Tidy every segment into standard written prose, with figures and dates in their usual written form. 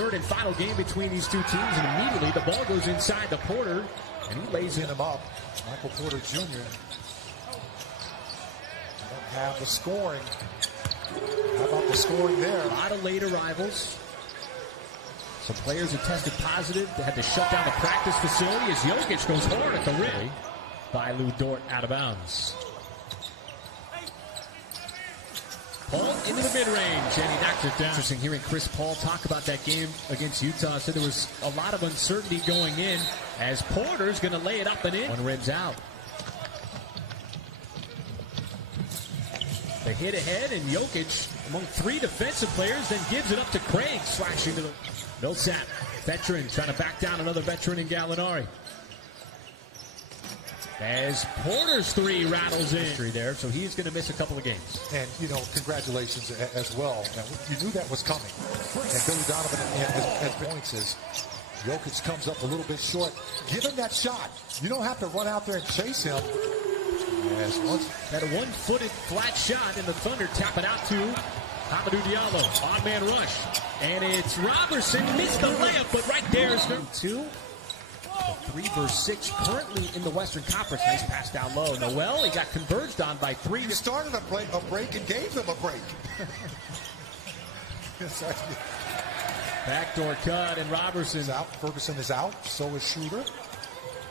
third and final game between these two teams, and immediately the ball goes inside the Porter, and he lays him up. Michael Porter Jr. don't have the scoring. How about the scoring there? A lot of late arrivals. Some players who tested positive. They had to shut down the practice facility as Jokic goes hard at the rim. By Lou Dort out of bounds. Paul into the mid-range, and he knocked it down. Interesting hearing Chris Paul talk about that game against Utah. Said there was a lot of uncertainty going in as Porter's going to lay it up and in. One rims out. The hit ahead, and Jokic among three defensive players, then gives it up to Craig, slashing to the Millsap. Veteran trying to back down another veteran in Gallinari. As Porter's three rattles in there, so he's going to miss a couple of games. And, you know, congratulations as well. Now, you knew that was coming. And Billy Donovan at points is Jokic comes up a little bit short. Give him that shot. You don't have to run out there and chase him. Yes, had a one-footed flat shot, and the Thunder tap it out to Hamidou Diallo. Odd-man rush. And it's Robertson. Missed the layup, but right there is number two. 3 versus 6 currently in the Western Conference. Nice pass down low. Noel, he got converged on by 3. You started a break and gave them a break. Backdoor cut, and Robertson is out. Ferguson is out. So is Schroeder.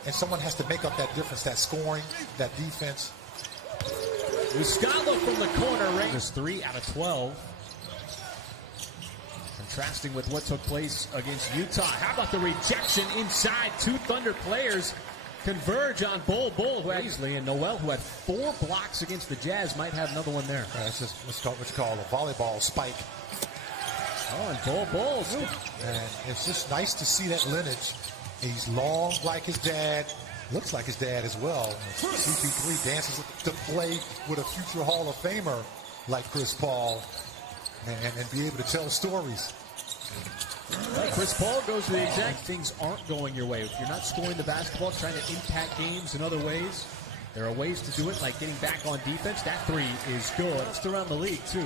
And someone has to make up that difference, that scoring, that defense. Muscala from the corner. Rangers 3 out of 12. Contrasting with what took place against Utah. How about the rejection inside? Two Thunder players converge on Bol Weasley, and Noel, who had 4 blocks against the Jazz, might have another one there. That's just what you call a volleyball spike. Oh, and Bol. And it's just nice to see that lineage. He's long like his dad. Looks like his dad as well. CP3 dances to play with a future Hall of Famer like Chris Paul and be able to tell stories. Well, Chris Paul goes to the exact things aren't going your way. If you're not scoring the basketball, trying to impact games in other ways, there are ways to do it, like getting back on defense. That 3 is good. It's around the league, too.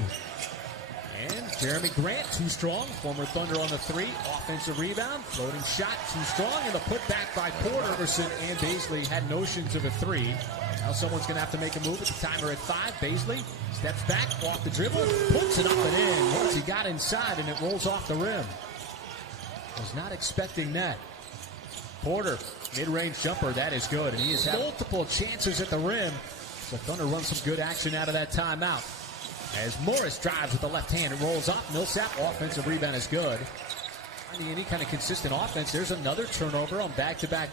And Jeremy Grant, too strong. Former Thunder on the 3. Offensive rebound. Floating shot, too strong. And the putback by Porter. Anderson and Baisley had notions of a 3. Now someone's going to have to make a move with the timer at 5. Baisley steps back, off the dribble, puts it up and in. Once he got inside, and it rolls off the rim. Was not expecting that. Porter, mid-range jumper, that is good. And he has had multiple chances at the rim. The Thunder run some good action out of that timeout. As Morris drives with the left hand, it rolls up. Millsap, offensive rebound is good. Finding any kind of consistent offense. There's another turnover on back-to-back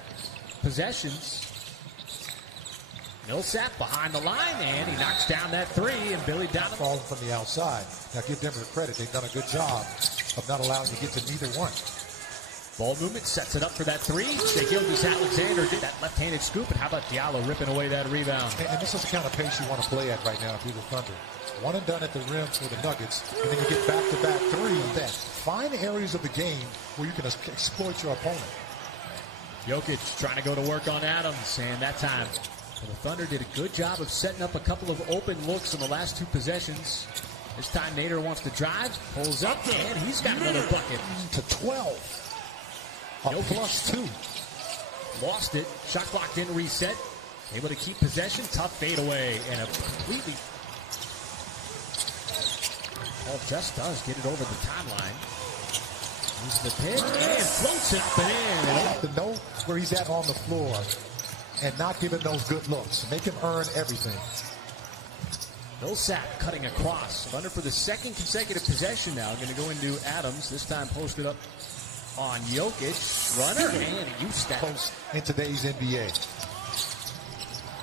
possessions. Millsap behind the line, and he knocks down that 3, and Billy Donovan falling from the outside. Now give Denver credit. They've done a good job of not allowing you to get to neither one. Ball movement sets it up for that 3. Gilgeous-Alexander did that left-handed scoop, and how about Diallo ripping away that rebound? And this is the kind of pace you want to play at right now if you're the Thunder. One and done at the rim for the Nuggets, and then you get back-to-back 3. Find areas of the game where you can exploit your opponent. Jokic trying to go to work on Adams, and that time the Thunder did a good job of setting up a couple of open looks in the last 2 possessions. This time Nader wants to drive, pulls up, and he's got another bucket. To 12. A +2. Lost it. Shot clock didn't reset. Able to keep possession. Tough fadeaway, and a completely... Paul just does get it over the timeline. He's the pin and floats it up and in. You have to know where he's at on the floor and not give him those good looks. Make him earn everything. Millsap cutting across. Thunder for the 2nd consecutive possession now. Going to go into Adams. This time posted up on Jokic. Runner, and he used that. Post in today's NBA.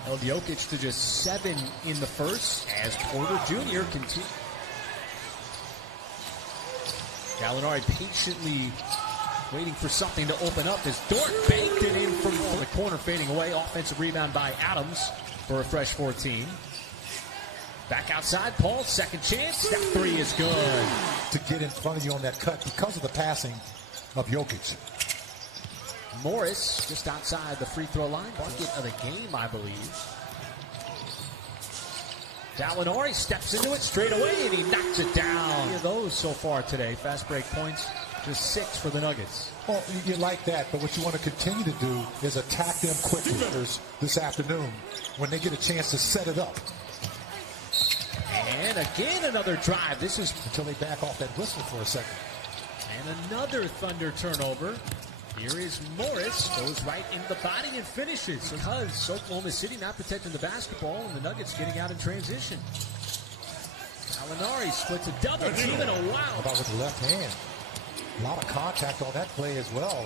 Held Jokic to just 7 in the first as Porter Jr. continues. Gallinari patiently waiting for something to open up as Dort banked it in from the corner, fading away. Offensive rebound by Adams for a fresh 14. Back outside, Paul, second chance. That 3 is good. To get in front of you on that cut because of the passing of Jokic. Morris just outside the free throw line. Bucket of the game, I believe. Gallinari steps into it straight away, and he knocks it down. Of those so far today. Fast break points Just 6 for the Nuggets. Well, you like that, but what you want to continue to do is attack them quickly this afternoon when they get a chance to set it up. And again, another drive. This is until they back off that whistle for a second. And another Thunder turnover. Here is Morris, goes right in the body and finishes. Because Oklahoma City not protecting the basketball and the Nuggets getting out in transition. Gallinari splits a double team in a while. How about with the left hand? A lot of contact on that play as well.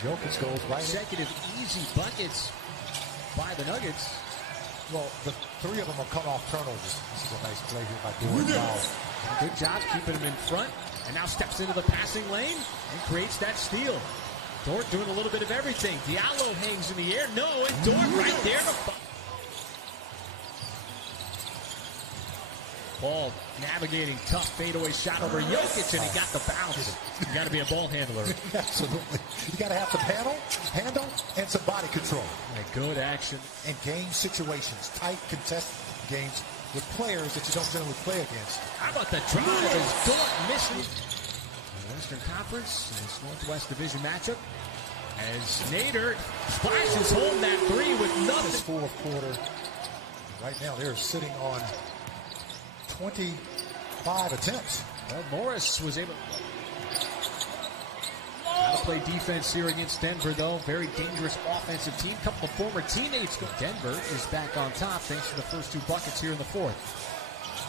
Jokic goes right in. Consecutive easy buckets by the Nuggets. Well, the 3 of them will come off turnovers. This is a nice play here by Dort. Good job keeping him in front. And now steps into the passing lane and creates that steal. Dort doing a little bit of everything. Diallo hangs in the air. No, and Dort right there. Paul navigating tough fadeaway shot over Jokic, and he got the bounce. You got to be a ball handler. Absolutely. You got to have some handle, and some body control. And good action. And game situations, tight contested games with players that you don't generally play against. How about the drive as Dort missing? The Western Conference, in this Northwest Division matchup, as Nader splashes home that 3 with nothing. This fourth quarter, right now they're sitting on 25 attempts. Well, Morris was able to play defense here against Denver, though. Very dangerous offensive team. Couple of former teammates. Denver is back on top thanks to the first 2 buckets here in the fourth.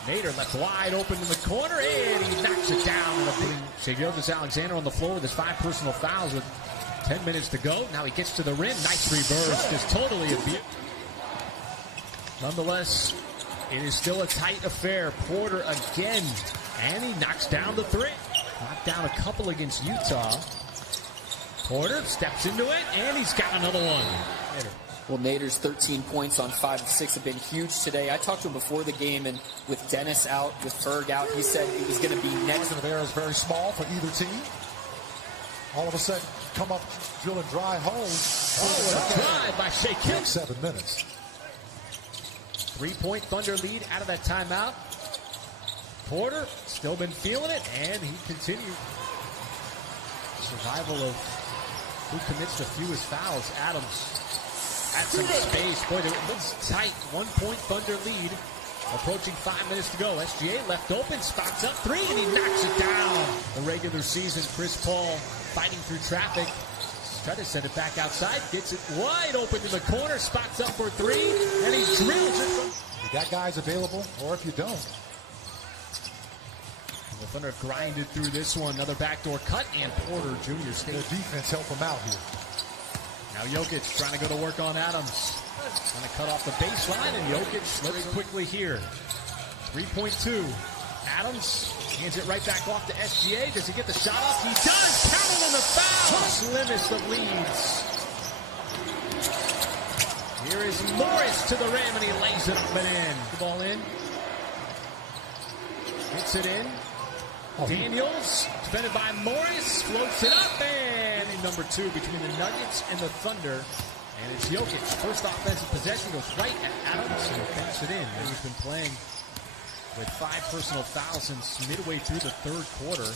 Nader left wide open in the corner, and he knocks it down. Shai Gilgeous-Alexander on the floor with his 5 personal fouls with 10 minutes to go. Now he gets to the rim. Nice reverse. Just totally abused. Nonetheless, it is still a tight affair. Porter again, and he knocks down the 3. Knocked down a couple against Utah. Porter steps into it, and he's got another one. Well, Nader's 13 points on 5 of 6 have been huge today. I talked to him before the game, and with Dennis out, with Ferg out, he said it was going to be next. The there is very small for either team. All of a sudden, come up, drilling dry holes. Oh, a drive by Shai Gilgeous. 7 minutes. 3-point Thunder lead out of that timeout. Porter still been feeling it, and he continued. Survival of who commits the fewest fouls. Adams at some space. Boy, it looks tight. 1-point Thunder lead. Approaching 5 minutes to go. SGA left open, spots up 3, and he knocks it down. The regular season, Chris Paul fighting through traffic. Try to send it back outside. Gets it wide open in the corner. Spots up for 3, and he drills it from. You got guys available, or if you don't. The Thunder grinded through this one. Another backdoor cut, and Porter Jr. stayed. Their defense help them out here. Now Jokic trying to go to work on Adams. Trying to cut off the baseline, and Jokic slips quickly here. 3.2. Adams hands it right back off to SGA. Does he get the shot off? He does! Count on the foul! Slimmest of leads. Here is Morris to the rim, and he lays it up and in. The ball in. Hits it in. Daniels, defended by Morris, floats it up, and number 2 between the Nuggets and the Thunder. And it's Jokic. First offensive possession goes right at Adams, and he banks it in. And he's been playing with 5 personal fouls since midway through the 3rd quarter.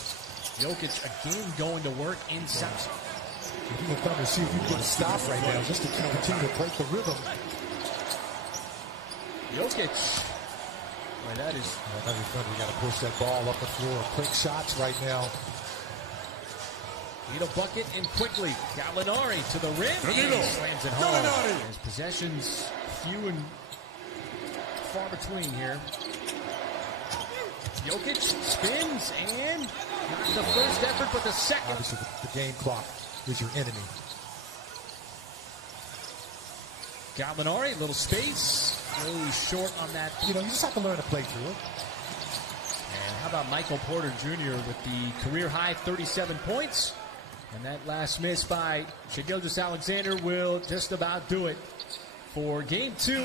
Jokic again going to work inside. If you the Thunder see if you can stop right now, just to continue to break the rhythm. Jokic. Boy, that is. You got to push that ball up the floor. Quick shots right now. Need a bucket and quickly. Gallinari to the rim. And he slams it home. His possessions few and far between here. Jokic spins and not the first effort, but the second. Obviously, the game clock is your enemy. Gallinari, little space. Really short on that. You just have to learn to play through it. And how about Michael Porter Jr. with the career-high 37 points? And that last miss by Shai Gilgeous-Alexander will just about do it for Game 2.